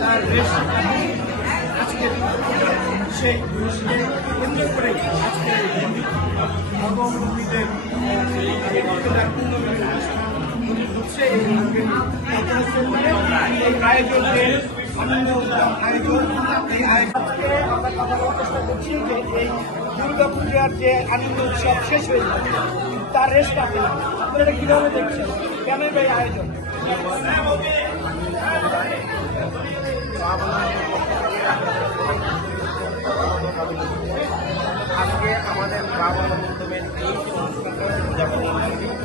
তার বেশ আজকে সেই কেন্দ্র করে আজকে আনন্দ আয়োজন এই আয়োজনকে আমরা দুর্গাপূজার যে আনন্দ উৎসব শেষ হয়ে যাচ্ছে তার রেস্ট আপনি আপনারা এটা কীভাবে দেখছেন কেমন এই আয়োজন আজকে আমাদের বাবা বন্ধুবেন এই অনুষ্ঠানটা উদযাপন মন্দিরে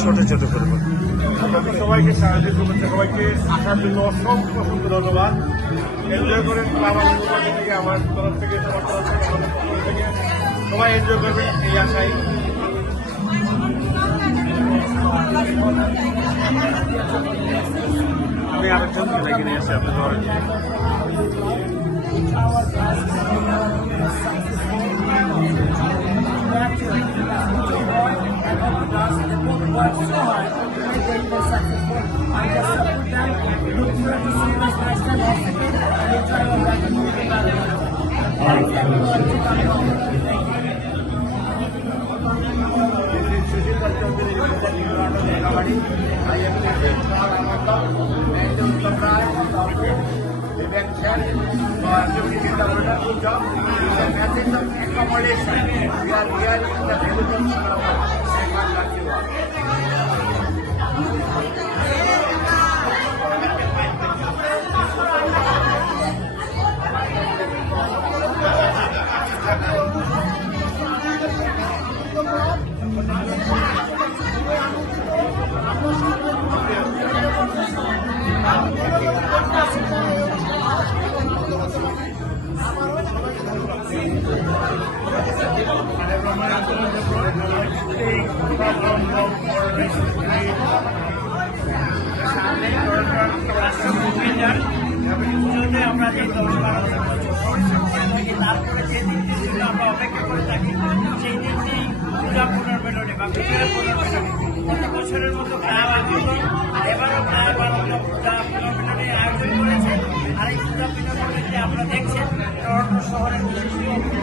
ছোট ছোট করে আপনাদের সবাইকে সাহায্য শুভেচ্ছা সবাইকে আসার জন্য অসংখ্য অসংখ্য ধন্যবাদ। এনজয় করেন বন্ধু থেকে আমার তরফ থেকে, সবার তরফ থেকে সবাই এনজয় করবেন এই আশাই আমি আরেকজন ছেলেকে নিয়ে because the people work so hard to make the event successful. I just support them, look forward to seeing this national hospital and enjoy our life in the Thanks everyone to come along. Thank you. I am very proud of and the surprise of invention or looking at the wonderful job. It's a message of accommodation. We are here in the agriculture. আমরা যে দশ বারো তারপরে যে আমরা অপেক্ষা করে থাকি সেই দিনটি পূজা পুনর্মেলনে বা বিজয় পুনর্মেলনে গত বছরের মতো প্রায় বারোটা পূজা পুনর্মেলনের আয়োজন করেছে। আর এই পূজা পুনর্মেলনে আপনারা দেখছেন টরন্টো শহরের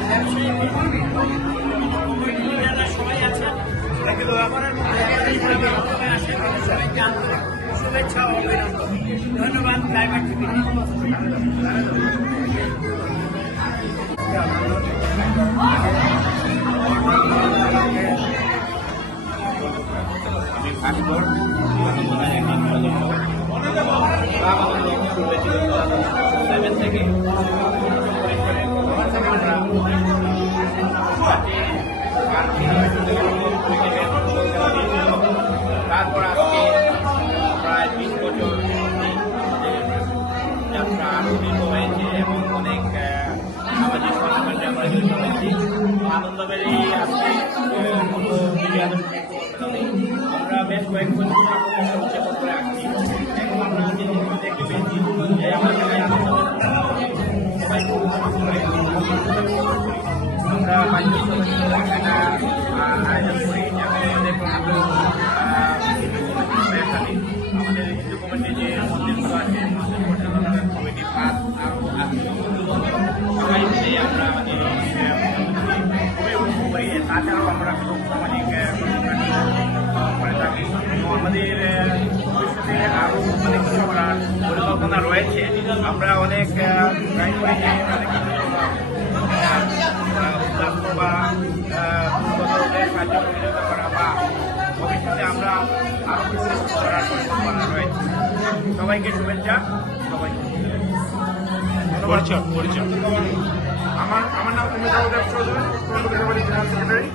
ব্যবসায়ী কমিটি লিডাররা সবাই আছেন ব্যাপারের মধ্যে সবাইকে আন্তরিক শুভেচ্ছা ও ধন্যবাদ ক্লাইমেট সেভেন থেকে তারপর আজকে প্রায় বিশ অনেক সামাজিক কর্মকাণ্ডে আমরা জড়িত হয়েছি বেশ কয়েক বছর మంచి రక్షణ ఆయన గురించి আমাদের আমাদের হিন্দু কমিটি যে মন্দিরগুলো আছে মন্দির পরিচালনা কমিটি পাঁচ আরও আছে সবাই মিলে আমরা আমাদের খুবই উপভোগ করি তাছাড়াও আমরা খুব সামাজিক করে থাকি তো আমাদের ভবিষ্যতে আরও অনেক কিছু করার পরিকল্পনা রয়েছে আমরা অনেক ট্রাই করেছি অনেক কিছু বা করা বা ভবিষ্যতে আমরা আরও কিছু করার পরিকল্পনা রয়েছে সবাইকে শুভেচ্ছা সবাইকে আমার আমার নাম অমিতাভ দেব চৌধুরী কলকাতা জেনারেল সেক্রেটারি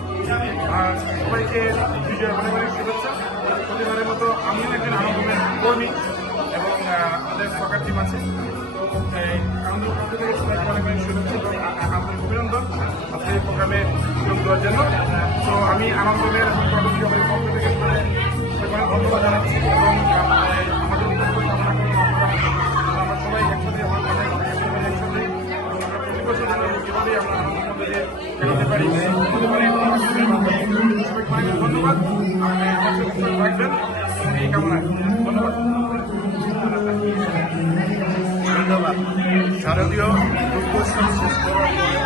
প্রতিবারের মতো আমিও একজন আনন্দমের কর্মী এবং আমাদের সরকার টিম আছে। তো এই আনন্দ পক্ষ থেকে সবাইকে অনেক শুভেচ্ছা। দেওয়ার জন্য তো আমি আনন্দমের এবং কর্মী সবাই পক্ষ থেকে ধন্যবাদ জানাচ্ছি এবং আমাদের আমরা সবাই আমরা আমরা ধন্যবাদ শারদীয় দুর্গোৎসব শেষ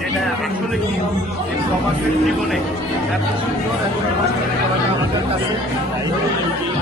যেটা আসলে কি সমাজের জীবনে এত সুন্দর এবং আমাদের কাছে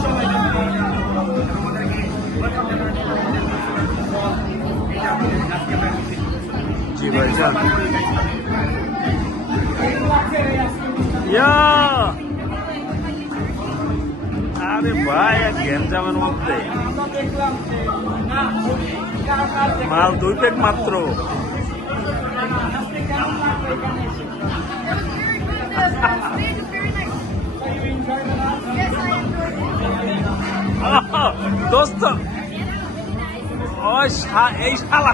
মারা জি ভাই যান ইয়া আরে ভাই এক গ্যাঞ্জামের মধ্যে মাল দুই প্যাক মাত্র दोस्त ओ इशाला